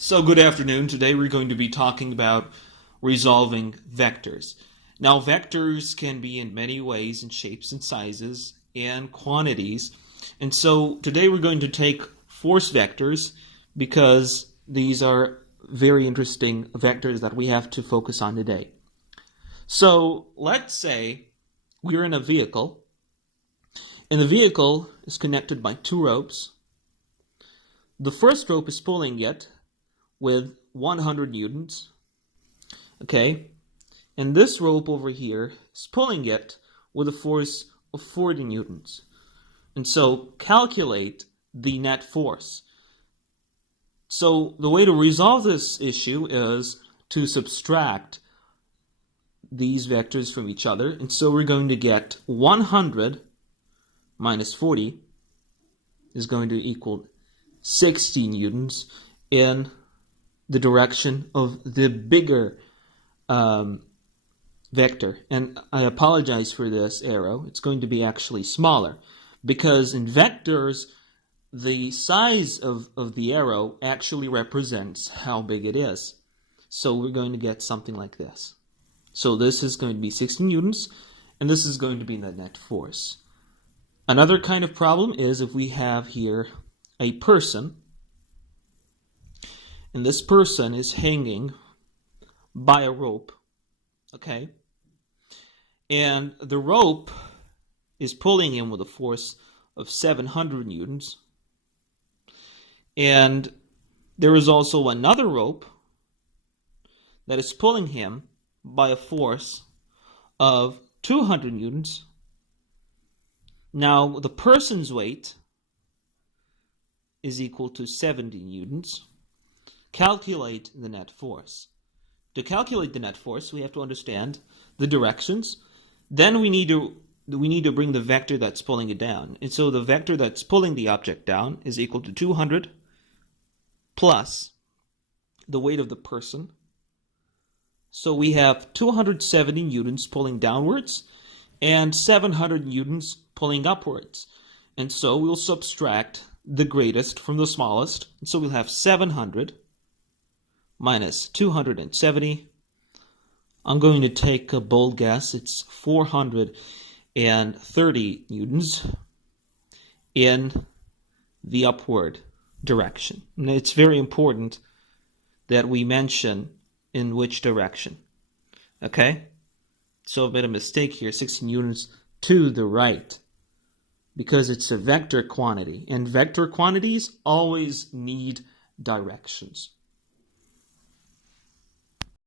So good afternoon. Today we're going to be talking about resolving vectors. Now vectors can be in many ways and shapes and sizes and quantities. And so today we're going to take force vectors because these are very interesting vectors that we have to focus on today. So let's say we're in a vehicle and the vehicle is connected by two ropes. The first rope is pulling it with 100 newtons, okay? And this rope over here is pulling it with a force of 40 newtons. And so calculate the net force. So the way to resolve this issue is to subtract these vectors from each other. And so we're going to get 100 minus 40 is going to equal 60 newtons in the direction of the bigger vector. And I apologize for this arrow. It's going to be actually smaller because in vectors, the size of the arrow actually represents how big it is. So we're going to get something like this. So this is going to be 60 newtons, and this is going to be the net force. Another kind of problem is if we have here a person, and this person is hanging by a rope, okay? And the rope is pulling him with a force of 700 newtons. And there is also another rope that is pulling him by a force of 200 newtons. Now, the person's weight is equal to 70 newtons. Calculate the net force. To calculate the net force, we have to understand the directions. Then we need to bring the vector that's pulling it down. And so the vector that's pulling the object down is equal to 200 plus the weight of the person. So we have 270 newtons pulling downwards and 700 newtons pulling upwards. And so we'll subtract the greatest from the smallest. And so we'll have 700 minus 270. I'm going to take a bold guess. It's 430 newtons in the upward direction. And it's very important that we mention in which direction. Okay? So I've made a mistake here, 60 newtons to the right, because it's a vector quantity. And vector quantities always need directions.